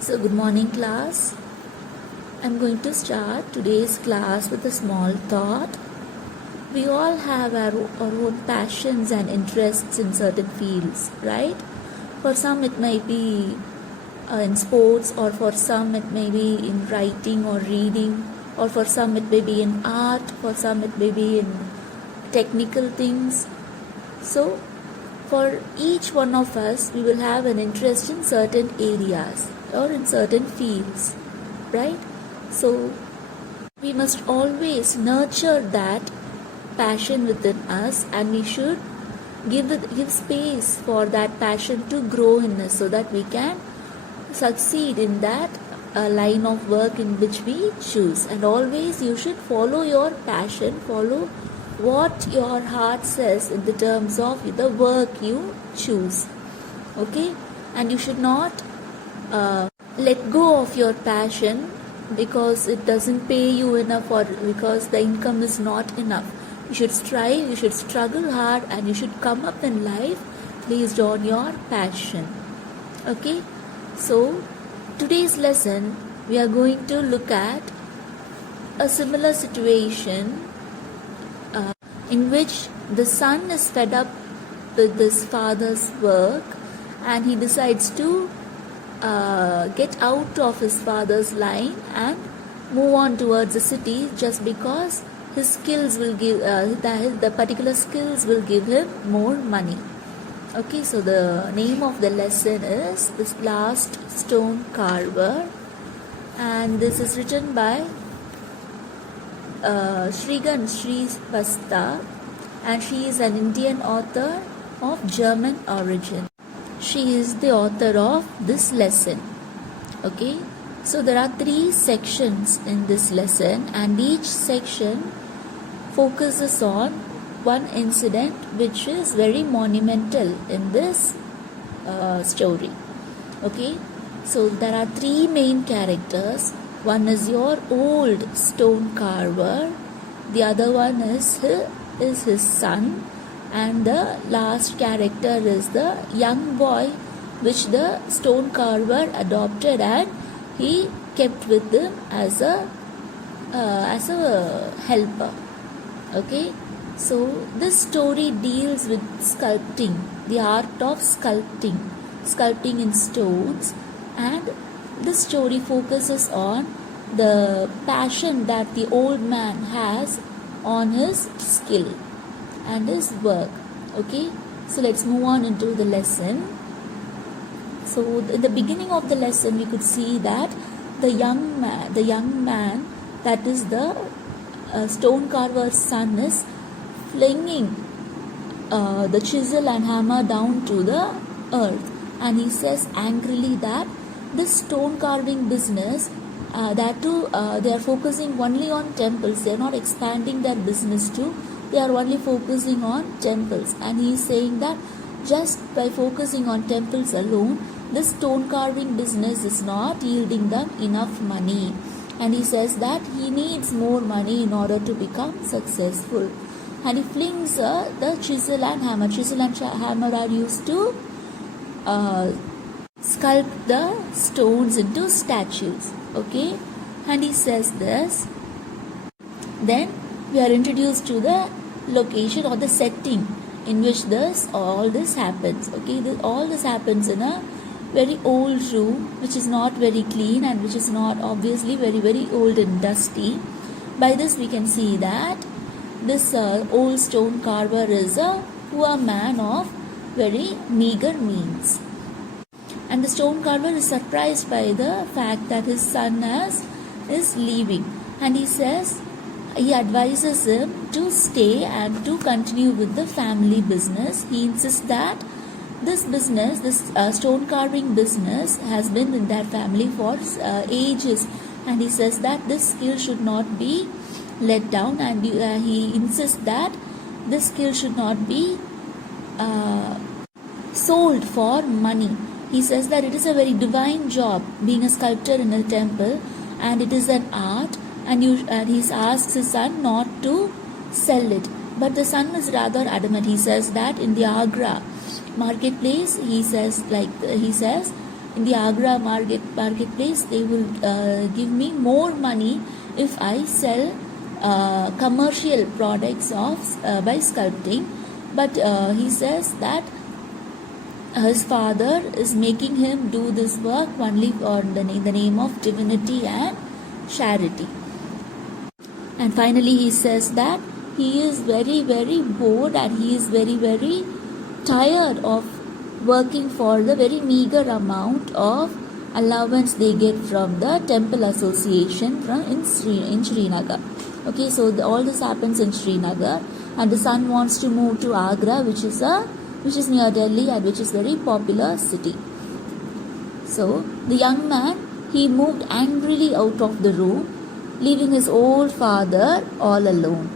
So, good morning, class. I'm going to start today's class with a small thought. We all have our own passions and interests in certain fields, right? For some, it may be in sports, or for some, it may be in writing or reading, or for some, it may be in art, for some, it may be in technical things. So, for each one of us, we will have an interest in certain areas or in certain fields, right? So, we must always nurture that passion within us, and we should give space for that passion to grow in us so that we can succeed in that line of work in which we choose. And always you should follow your passion, follow what your heart says in the terms of the work you choose, okay? And you should not let go of your passion because it doesn't pay you enough, or because the income is not enough. You should strive, you should struggle hard, and you should come up in life based on your passion, okay? So today's lesson we are going to look at a similar situation in which the son is fed up with his father's work, and he decides to get out of his father's line and move on towards the city, just because his skills will give the particular skills will give him more money. Okay, so the name of the lesson is This Last Stone Carver, and this is written by Shrigan Shrivastava, and she is an Indian author of German origin. She is the author of this lesson. Okay, so there are 3 sections in this lesson, and each section focuses on one incident which is very monumental in this story. Okay, so there are 3 main characters. One is your old stone carver, the other one is his son, and the last character is the young boy which the stone carver adopted, and he kept with him as a helper. Okay, so this story deals with sculpting, the art of sculpting in stones, and this story focuses on the passion that the old man has on his skill and his work. Okay, so let's move on into the lesson. So in the beginning of the lesson, we could see that the young man, that is the stone carver's son, is flinging the chisel and hammer down to the earth, and he says angrily that this stone carving business, they are focusing only on temples. They are not expanding their business to, they are only focusing on temples. And he is saying that just by focusing on temples alone, this stone carving business is not yielding them enough money. And he says that he needs more money in order to become successful. And he flings the chisel and hammer. Chisel and hammer are used to sculpt the stones into statues. Okay, and he says this. Then we are introduced to the location or the setting in which all this happens. Okay, all this happens in a very old room which is not very clean, and which is not obviously very, very old and dusty. By this we can see that this old stone carver is a poor man of very meager means. And the stone carver is surprised by the fact that his son is leaving, and he advises him to stay and to continue with the family business. He insists that this stone carving business has been in their family for ages, and he says that this skill should not be let down, and he insists that this skill should not be sold for money. He says that it is a very divine job being a sculptor in a temple, and it is an art, and he asks his son not to sell it. But the son is rather adamant. He says that in the Agra marketplace, he says in the Agra marketplace, they will give me more money if I sell commercial products by sculpting. But he says that his father is making him do this work only on the name of divinity and charity. And finally he says that he is very, very bored and he is very, very tired of working for the very meager amount of allowance they get from the temple association in Srinagar. Okay, so all this happens in Srinagar, and the son wants to move to Agra, which is near Delhi and which is very popular city. So the young man, he moved angrily out of the room, leaving his old father all alone.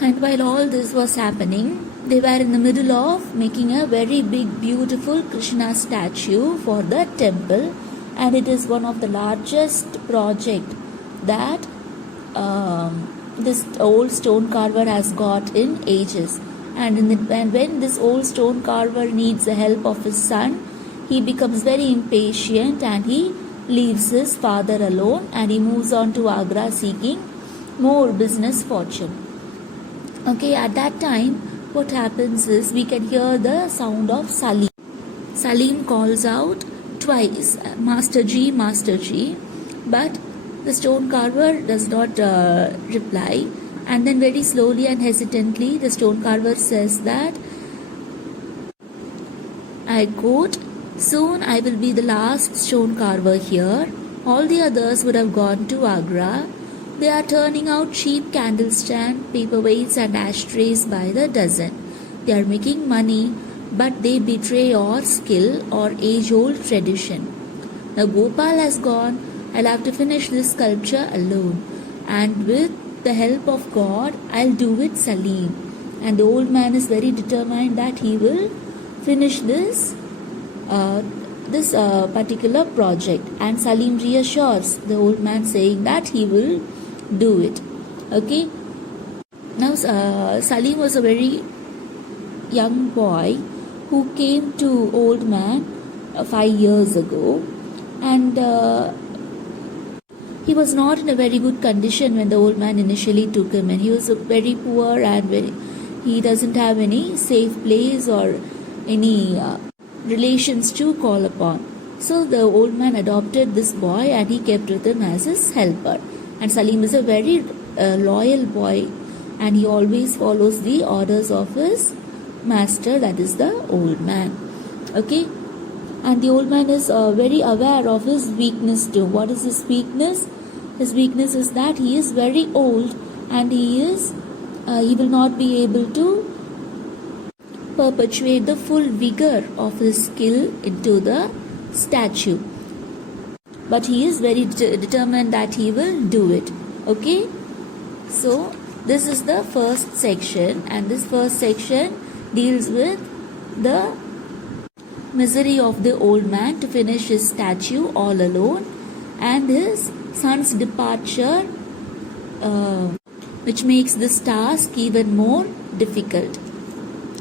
And while all this was happening, they were in the middle of making a very big, beautiful Krishna statue for the temple, and it is one of the largest project that this old stone carver has got in ages. And when this old stone carver needs the help of his son, he becomes very impatient and he leaves his father alone and he moves on to Agra seeking more business fortune. Okay, at that time, what happens is we can hear the sound of Salim. Salim calls out twice, Master Ji, Master Ji, but the stone carver does not reply. And then very slowly and hesitantly, the stone carver says that, I quote, soon I will be the last stone carver here. All the others would have gone to Agra. They are turning out cheap candlestand, paperweights and ashtrays by the dozen. They are making money, but they betray our skill or age-old tradition. Now Gopal has gone. I'll have to finish this sculpture alone. And with the help of God, I'll do it, Salim. And the old man is very determined that he will finish this particular project. And Salim reassures the old man, saying that he will do it. Okay. Now Salim was a very young boy who came to old man 5 years ago, and he was not in a very good condition when the old man initially took him, and he was very poor and he doesn't have any safe place or any relations to call upon. So the old man adopted this boy and he kept with him as his helper. And Salim is a very loyal boy and he always follows the orders of his master, that is the old man. Okay. And the old man is very aware of his weakness too. What is his weakness? His weakness is that he is very old and he will not be able to perpetuate the full vigor of his skill into the statue. But he is very determined that he will do it. Okay? So, this is the first section, and this first section deals with the misery of the old man to finish his statue all alone, and his son's departure, which makes this task even more difficult.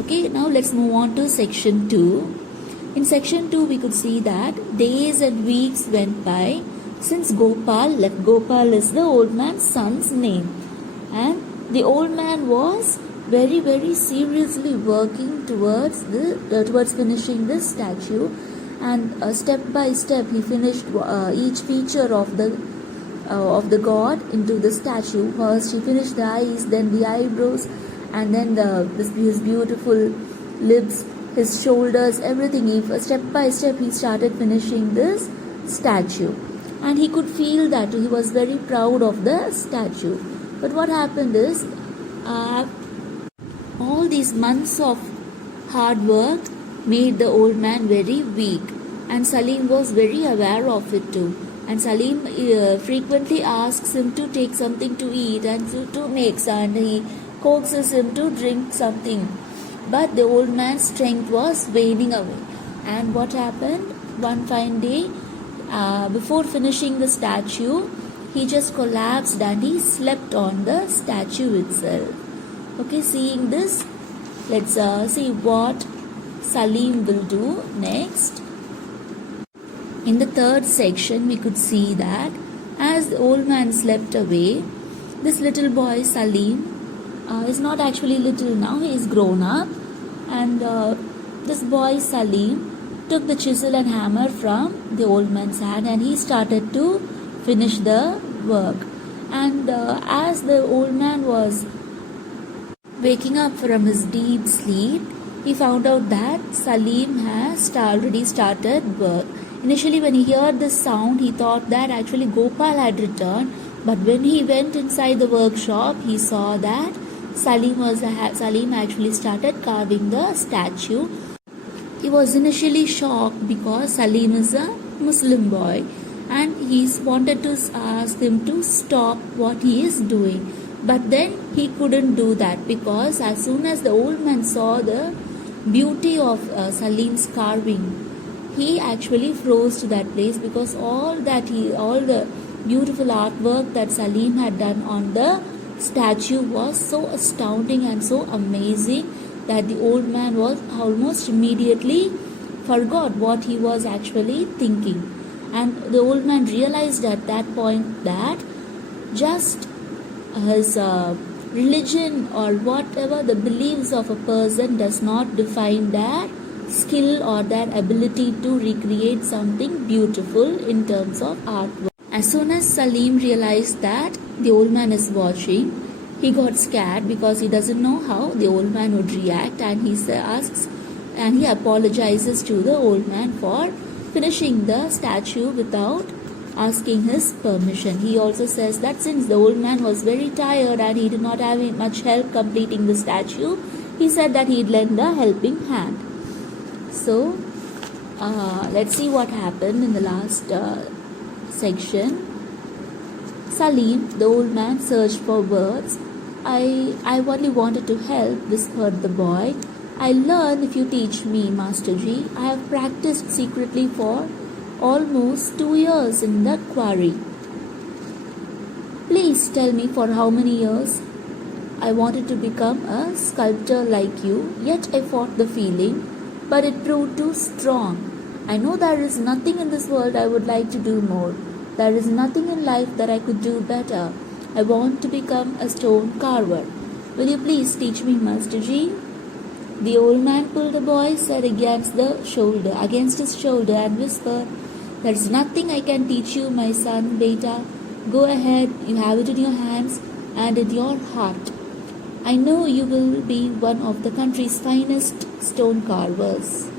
Okay, now let's move on to section 2. In section 2, we could see that days and weeks went by since Gopal left. Gopal is the old man's son's name, and the old man was very, very seriously working towards finishing this statue, and step by step he finished each feature of the god into the statue. First he finished the eyes, then the eyebrows, and then his beautiful lips, his shoulders, everything. Step by step he started finishing this statue, and he could feel that he was very proud of the statue. But what happened is, all these months of hard work made the old man very weak, and Salim was very aware of it too. And Salim frequently asks him to take something to eat and to make, and he coaxes him to drink something. But the old man's strength was waning away. And what happened? One fine day, before finishing the statue, he just collapsed and he slept on the statue itself. Okay, seeing this, let's see what Salim will do next. In the third section, we could see that as the old man slept away, this little boy Salim is not actually little now, he is grown up, and this boy Salim took the chisel and hammer from the old man's hand and he started to finish the work. And as the old man was waking up from his deep sleep, he found out that Salim has already started work. Initially, when he heard this sound, he thought that actually Gopal had returned. But when he went inside the workshop, he saw that Salim actually started carving the statue. He was initially shocked because Salim is a Muslim boy, and he wanted to ask him to stop what he is doing. But then he couldn't do that, because as soon as the old man saw the beauty of Salim's carving, he actually froze to that place, because all the beautiful artwork that Salim had done on the statue was so astounding and so amazing that the old man was almost immediately forgot what he was actually thinking. And the old man realized at that point that just his religion or whatever the beliefs of a person does not define their skill or their ability to recreate something beautiful in terms of artwork. As soon as Salim realized that the old man is watching, he got scared because he doesn't know how the old man would react, and he apologizes to the old man for finishing the statue without asking his permission. He also says that since the old man was very tired and he did not have much help completing the statue, he said that he'd lend a helping hand. So let's see what happened in the last section. Salim, the old man, searched for words. I only wanted to help, whispered the boy. I'll learn if you teach me, Masterji. I have practiced secretly for almost 2 years in the quarry. Please tell me for how many years? I wanted to become a sculptor like you, yet I fought the feeling, but it proved too strong. I know there is nothing in this world I would like to do more. There is nothing in life that I could do better. I want to become a stone carver. Will you please teach me, Masterji? The old man pulled the boy's head against his shoulder and whispered, There is nothing I can teach you, my son, beta. Go ahead, you have it in your hands and in your heart. I know you will be one of the country's finest stone carvers.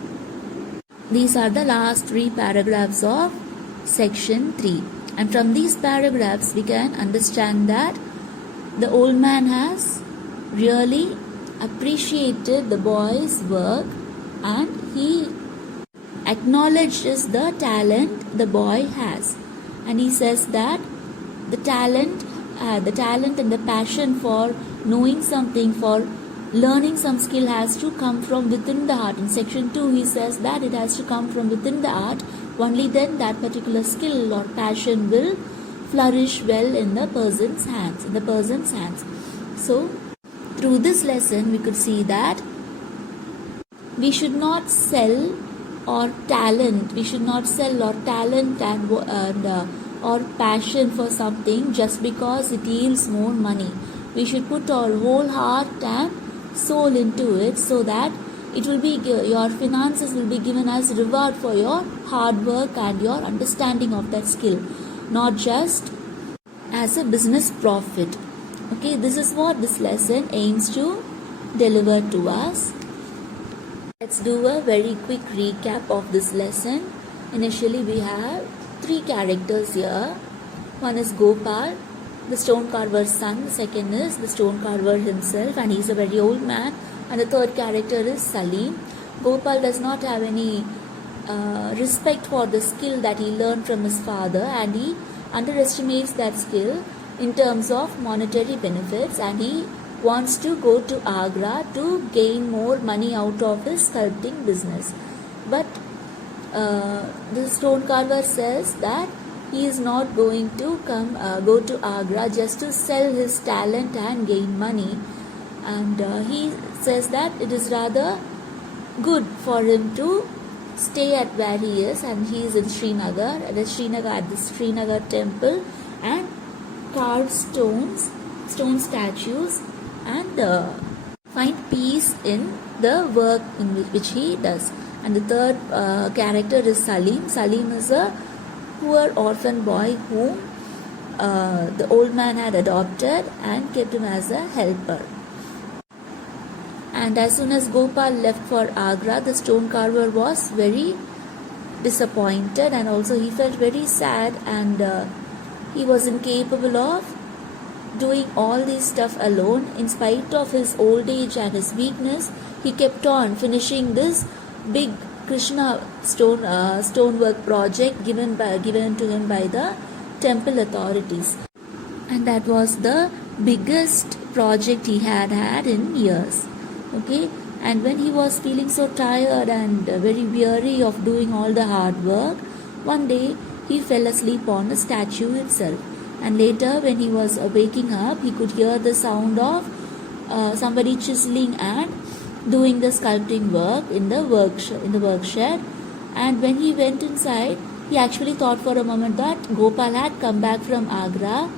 These are the last 3 paragraphs of section 3. And from these paragraphs, we can understand that the old man has really appreciated the boy's work, and he acknowledges the talent the boy has. And he says that the talent and the passion for knowing something, for learning some skill, has to come from within the heart. In section 2, he says that it has to come from within the heart. Only then that particular skill or passion will flourish well in the person's hands. So, through this lesson, we could see that we should not sell our talent. We should not sell our talent and or passion for something just because it yields more money. We should put our whole heart and soul into it, so that it will be your finances will be given as reward for your hard work and your understanding of that skill, not just as a business profit. Okay, this is what this lesson aims to deliver to us. Let's do a very quick recap of this lesson. Initially, we have 3 characters here. One is Gopal, the stone carver's son. The second is the stone carver himself, and he's a very old man. And the third character is Salim. Gopal does not have any respect for the skill that he learned from his father, and he underestimates that skill in terms of monetary benefits, and he wants to go to Agra to gain more money out of his sculpting business. But the stone carver says that he is not going to go to Agra just to sell his talent and gain money. And he says that it is rather good for him to stay at where he is, and he is in Srinagar, at the Srinagar temple, and carve stone statues, and find peace in the work in which he does. And the third character is Salim. Salim is a poor orphan boy whom the old man had adopted and kept him as a helper. And as soon as Gopal left for Agra, the stone carver was very disappointed, and also he felt very sad, and he was incapable of doing all this stuff alone. In spite of his old age and his weakness, he kept on finishing this big Krishna stonework project given to him by the temple authorities, and that was the biggest project he had in years. Okay, and when he was feeling so tired and very weary of doing all the hard work, one day he fell asleep on the statue itself. And later, when he was waking up, he could hear the sound of somebody chiseling and doing the sculpting work in the work shed. And when he went inside, he actually thought for a moment that Gopal had come back from Agra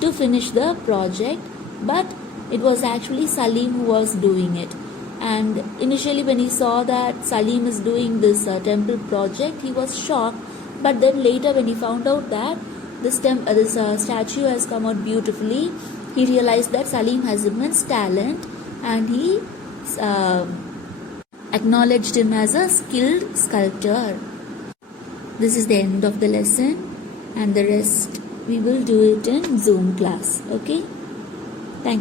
to finish the project, but it was actually Salim who was doing it. And initially, when he saw that Salim is doing this temple project, he was shocked. But then later, when he found out that this statue has come out beautifully, he realized that Salim has immense talent, and he acknowledged him as a skilled sculptor. This is the end of the lesson, and the rest we will do it in Zoom class. Okay.